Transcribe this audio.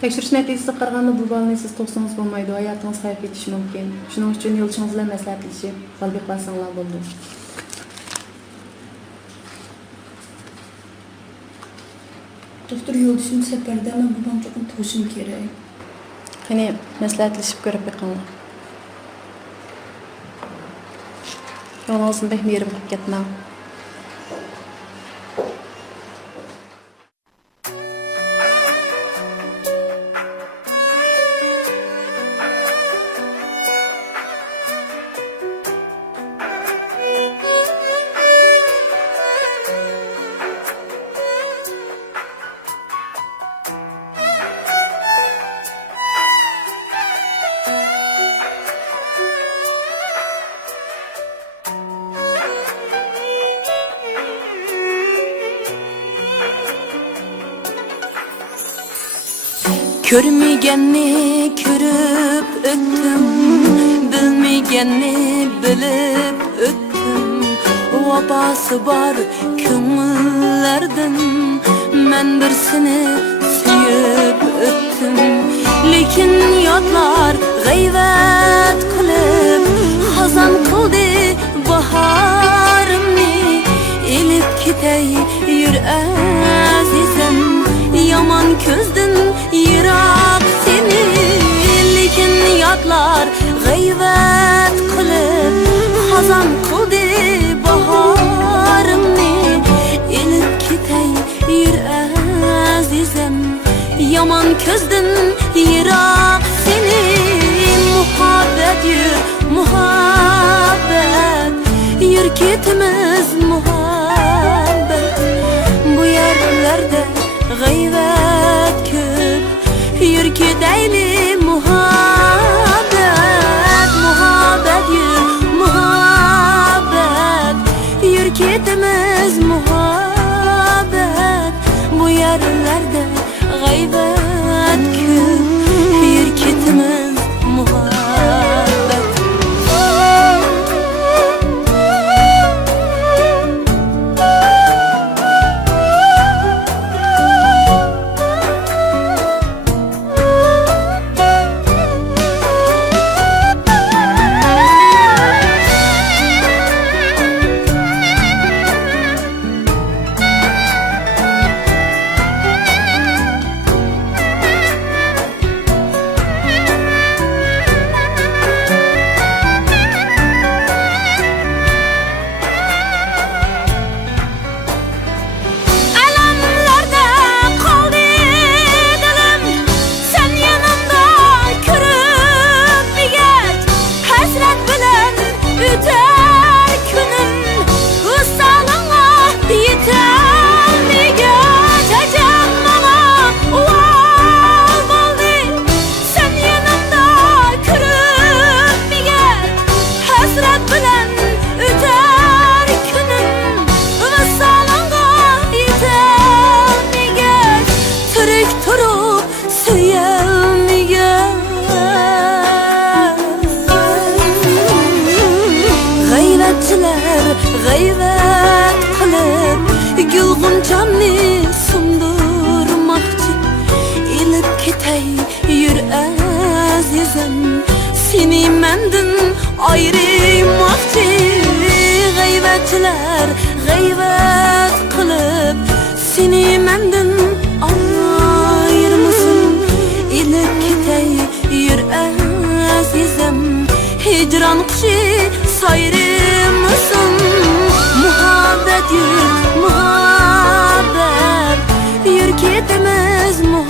Tekshirish natijasiga qaraganda bu balni siz to'g'risangiz bo'lmaydi, hayotingiz xavf ketishi mumkin. Shuning uchun yo'lchingiz bilan maslahatlashib, bal beqlasanglar bo'ldi. Doktor yo'ldoshim safarda men bundan cho'qim tug'ishim kerak. Qani maslahatlashib ko'rib beqinglar. Yo'lingizni behmi yerim qilib ketmang. Körmegenni körüp öttüm, bilmegenni bilip öttüm. Vabası var köngüllerden, men birsini suyup öttüm. Lekin yodlar g'ayvat qilib, xazon qildi baharimni. Elib ketay yur azizim, yaman ko'zdan yiroq seni. Lekin yodlar g'ayvat qilib, xazon qildi baharimni. Elib ketay yur azizim, yaman ko'zdan yiroq seni. Muhabbet yur, muhabbet, yur ketimiz muhabbet. Bu yerlerde g'ayvat ko'p, yur ketayli muhabbet. Muhabbet yur, muhabbet, yur ketimiz muhabbet. Bu yerlerde g'ayvat ko'p, yur ketimiz muhabbet. G'ayvat qilib gulg'unchani sundurmoqchi. Elib ketay yur azizim, seni mendan ayirmoqchi. G'ayvatchilar g'ayvat qilib seni mendan ayirmasin. Elib ketay yur azizim, hijron qushi sayrimasin. Muhabbet yur, muhabbet, yur ketimiz muhabbet.